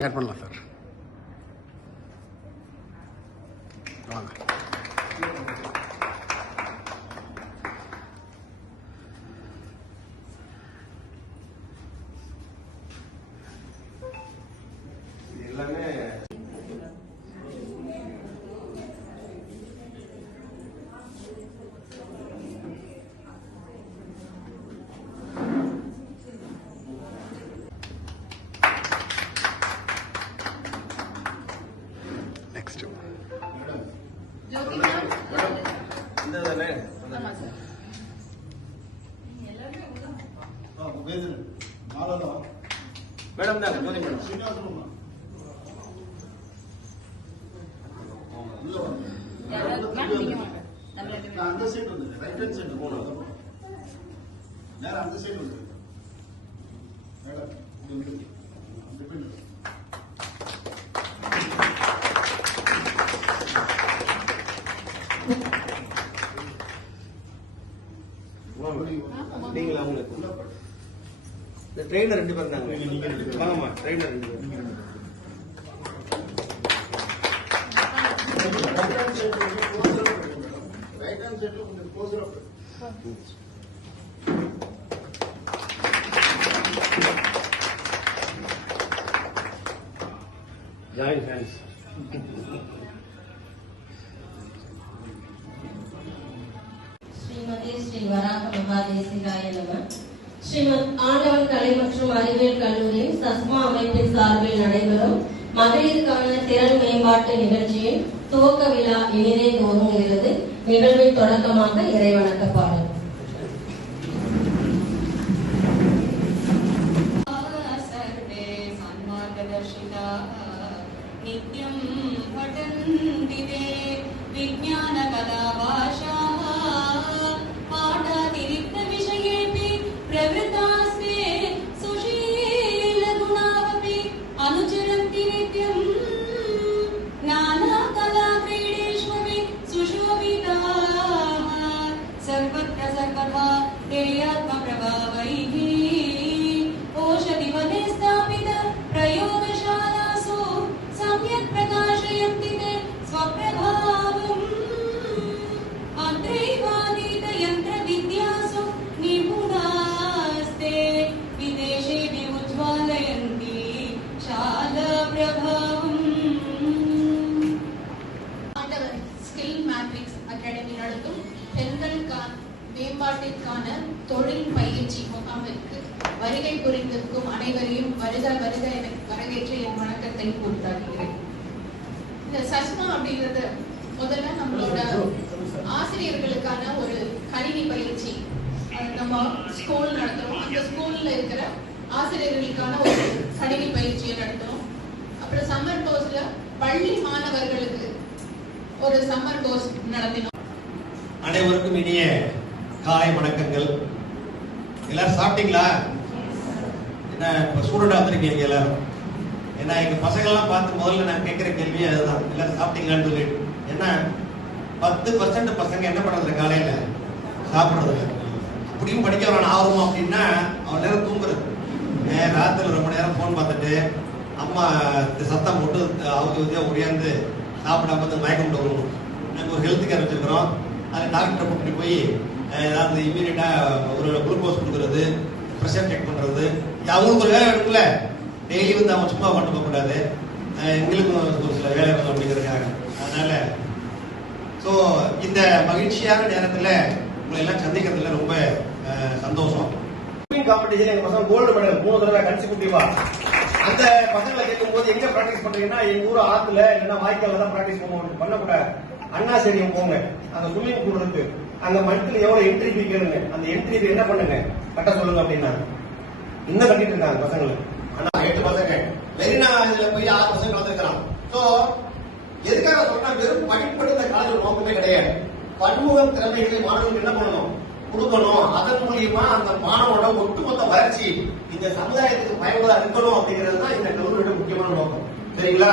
Add பண்ணலாம் sir. வாங்க. எல்லாமே நெக்ஸ்ட் இந்த தானே மேடம் தான் ஜோதி மேடம் அந்த சைடு வந்து ரைட் ஹேண்ட் சைடு போகணும். நேரம் அந்த சைடு வந்து மேடம் நீங்களா உங்களுக்கு இந்த ட்ரெயினர் 2 பேர் தாங்க. வாங்கம்மா ட்ரெயினர் 2 பேர். ரைட் ஹேண்ட் சைடு கொஞ்சம் க்ளோஸர் அப். Join hands. ஸ்ரீமதி ஸ்ரீ வராக மகாதேசிகாய நம. ஸ்ரீமத் ஆண்டவன் கலை மற்றும் அறிவியல் கல்லூரி சஸ்மா அமைப்பின் சார்பில் நடைபெறும் மகளிருக்கான திறன் மேம்பாட்டு நிகழ்ச்சியின் துவக்க விழா இனிதே துவங்குகிறது. நிகழ்வின் தொடக்கமாக இறைவணக்க பாடல். நித்யம் படந்தி தே விஞ்ஞான கலா பாஷா பாடாதிரிக்த விஷயேபி பிரவೃத்தாஸ்தே சுஷீல குணாவபி அனுச்சரந்தி நித்யம் நானா கலா க்ரீடேஷ்வபி சுஷோபிதாः சர்வத்ர சர்வதா தேயாத்ம பிரபாவைः ஓஷதிவனே ஸ்தாபித பிரயோகசாலாசு சம்யக் பிரகாஷயந்தி தே ஸ்வப்ரபாவம் அத்ரைவாதீத யந்திர வித்யாசு நிபுணாஸ்தே விதேஷே விமுஜ்வாலயந்தி சாலா பிரபாவம். ஆண்டவர் ஸ்கில் மேட்ரிக்ஸ் அகாடமி நடத்தும் பெண்களுக்கான மேம்பாட்டிற்கான தொழில் பயிற்சி முகாமிற்கு வருகை புரிந்திருக்கும் அனைவரையும் வருக வருக என வரவேற்று என் வணக்கத்தை கூட்டாடுகிறேன். இந்த சஸ்மா அப்படிங்கிறது முதல்ல நம்மளோட ஆசிரியர்களுக்கான ஒரு கணினி பயிற்சி. நம்ம ஸ்கூல் நடத்துறோம். அந்த ஸ்கூல்ல இருக்கிற ஆசிரியர்களுக்கான ஒரு கணினி பயிற்சியை நடத்துறோம். அப்புறம் சம்மர் கோர்ஸ்ல பள்ளி மாணவர்களுக்கு ஒரு சம்மர் கோர்ஸ் நடத்தினோம். அனைவருக்கும் இனிய காலை வணக்கங்கள். எல்லாரும் சாப்பிட்டீங்களா? என்ன இப்போ ஸ்டூடெண்டா வந்திருக்கீங்க எல்லாரும்? ஏன்னா எங்க பசங்கள்லாம் பார்த்து முதல்ல நான் கேட்கிற கேள்வி அதுதான், எல்லாரும் சாப்பிட்டீங்களான்னு சொல்லிட்டு. ஏன்னா 10% பசங்க என்ன பண்றது காலையில சாப்பிடுறது இல்லை. அப்படியும் படிக்க வரான் ஆர்வம் அப்படின்னா அவன் நேரம் தூங்குறது. ராத்திரி ரொம்ப நேரம் போன் பார்த்துட்டு அம்மா சத்தம் போட்டு அவங்க உடையாந்து சாப்பிடாம வந்து மயக்கம் போட்டு வரணும். நாங்கள் ஒரு ஹெல்த் கேர் வச்சிருக்கிறோம். அதில் டாக்டரை கூப்பிட்டு போய் ஏதாவது இமீடியட்டா ஒரு குளுக்கோஸ் கொடுக்கறது, ப்ரெஷர் செக் பண்றது, அவங்களுக்கு ஒரு வேலை இருக்குல்ல. டெய்லி வந்து அவன் சும்மா பண்ண போகக்கூடாது. எங்களுக்கும் ஒரு சில வேலை வேணும் அப்படிங்கிறதுக்காக. அதனால ஸோ இந்த மகிழ்ச்சியான நேரத்தில் உங்களை எல்லாம் சந்திக்கிறதுல ரொம்ப சந்தோஷம். காம்படிஷன் எங்க பசங்க கோல்டு மெடல் 3 தடவை கன்சிக்யூட்டிவா. அந்த பசங்களை கேட்கும் போது எங்க பிராக்டிஸ் பண்றீங்கன்னா எங்க ஊர் ஆத்துல இல்லைன்னா வாய்க்கால தான் பிராக்டிஸ் பண்ணக்கூடாது. அண்ணா ஸ்டேடியம் போங்க, அங்க ஸ்விம்மிங் பூல் இருக்கு. அங்க மந்த்லி எவ்வளவு என்ட்ரி ஃபீ கேளுங்க, அந்த என்ட்ரி ஃபீ என்ன பண்ணுங்க கட்ட சொல்லுங்க அப்படின்னா இன்னும் கட்டிட்டு இருக்காங்க பசங்களுக்கு. ஆனா 8 பசங்க மெரினா இதுல போய் 6 பசங்க கலந்துருக்கிறான். சோ எதுக்காக சொல்றா, வெறும் படிப்படி இந்த காலேஜ் நோக்கமே கிடையாது. பன்முக திறமைகளை மாணவர்களுக்கு என்ன பண்ணணும், கொடுக்கணும். அதன் மூலியமா அந்த மாணவனோட ஒட்டுமொத்த வளர்ச்சி இந்த சமுதாயத்துக்கு பயனுள்ளதா இருக்கணும் அப்படிங்கிறது தான் இந்த கல்லூரியோட முக்கியமான நோக்கம். சரிங்களா?